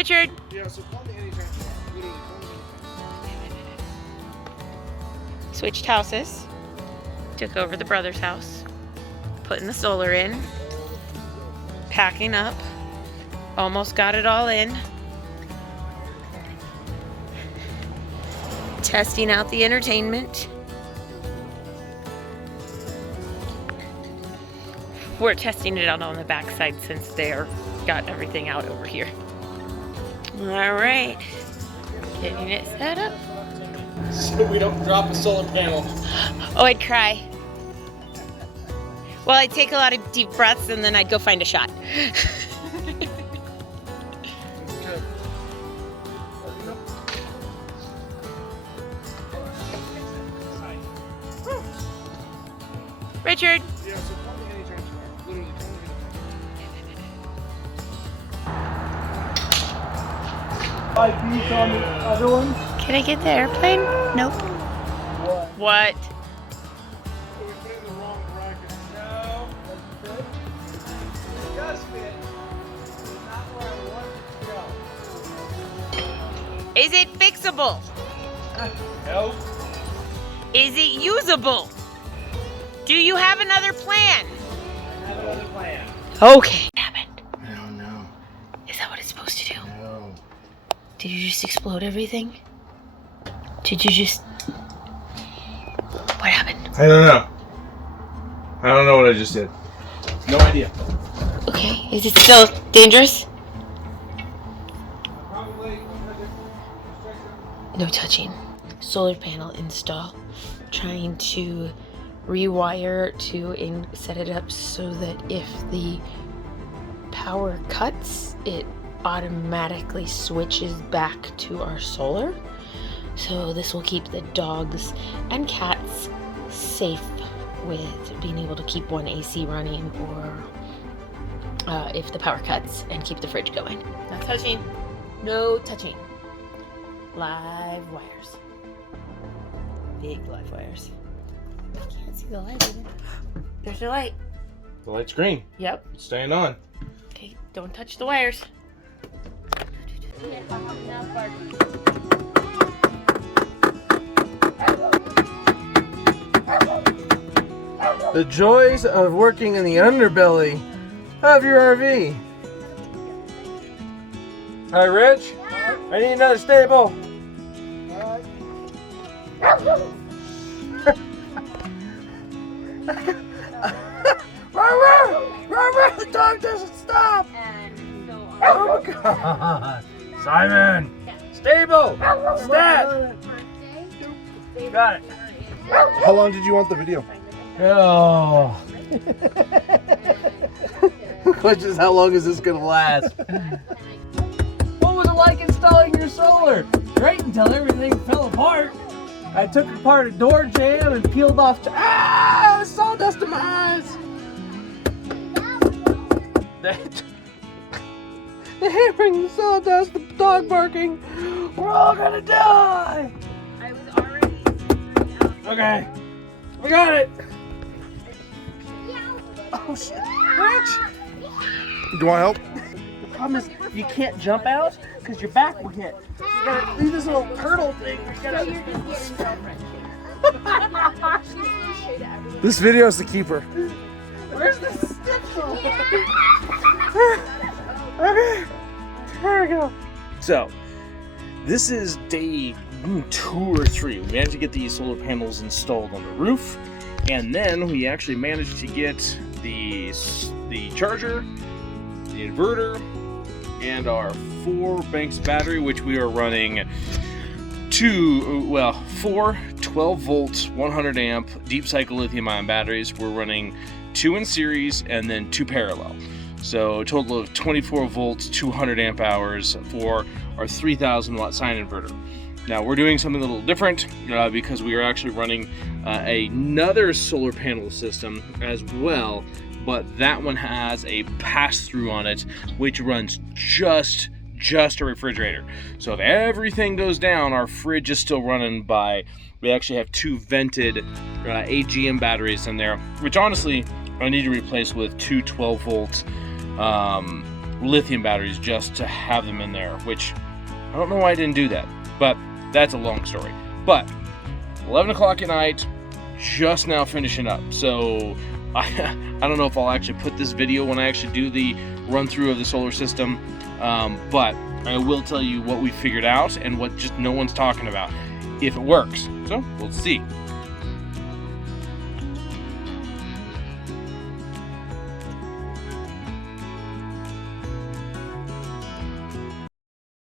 Richard. Yeah, so call me anytime. Literally, call me anytime. Switched houses. Took over the brother's house. Putting the solar in. Packing up. Almost got it all in. Testing out the entertainment. We're testing it out on the backside since they're got everything out over here. All right, getting it set up. So we don't drop a solar panel. Oh, I'd cry. Well, I'd take a lot of deep breaths and then I'd go find a shot. Richard. Yeah, so call me anytime. Literally, call me anytime. 5 beats on the other one. Can I get the airplane? Nope. What? We put it in the wrong bracket. No, that's good. It does fit. It's not where I want it to go. Is it fixable? Nope. Is it usable? Do you have another plan? I have another plan. Okay. What happened? I don't know. Is that what it's supposed to do? No. Did you just explode everything? Did you just... What happened? I don't know. I don't know what I just did. No idea. Okay, is it still dangerous? No touching. Solar panel install. Trying to rewire to set it up so that if the power cuts, it automatically switches back to our solar. So this will keep the dogs and cats safe with being able to keep one AC running or if the power cuts, and keep the fridge going. Not touching. No touching. Live wires. Big live wires. I can't see the light even. There's your light. The light's green. Yep. It's staying on. Okay, don't touch the wires. The joys of working in the underbelly of your RV. Hi, Rich. I need another stable. The dog doesn't stop. Oh my God. Simon. Stable. Stat. Got it. How long did you want the video? Oh. Question is, how long is this gonna last? What was it like installing your solar? Great until everything fell apart. I took apart a door jamb and peeled off. Sawdust in my eyes. The hammering, the sawdust, the dog barking. We're all gonna die. I was already out. Okay, we got it. Oh shit, Rich. Do you want help? The problem is you can't jump out because your back will hit. You gotta do this little hurdle thing. You gotta... This video is the keeper. Where's the stencil? Okay, there we go. So, this is day 2 or 3. We managed to get these solar panels installed on the roof, and then we actually managed to get the charger, the inverter, and our 4 banks battery, which we are running 4 12-volt, 100-amp deep cycle lithium-ion batteries. We're running 2 in series and then 2 parallel. So a total of 24 volts, 200 amp hours for our 3,000 watt sine inverter. Now we're doing something a little different because we are actually running another solar panel system as well, but that one has a pass-through on it, which runs just a refrigerator. So if everything goes down, our fridge is still running by, we actually have 2 vented AGM batteries in there, which honestly I need to replace with 2 12-volt lithium batteries just to have them in there, which I don't know why I didn't do that, but that's a long story. But 11 o'clock at night, just now finishing up. So I don't know if I'll actually put this video when I actually do the run through of the solar system, but I will tell you what we figured out and what just no one's talking about, if it works. So we'll see.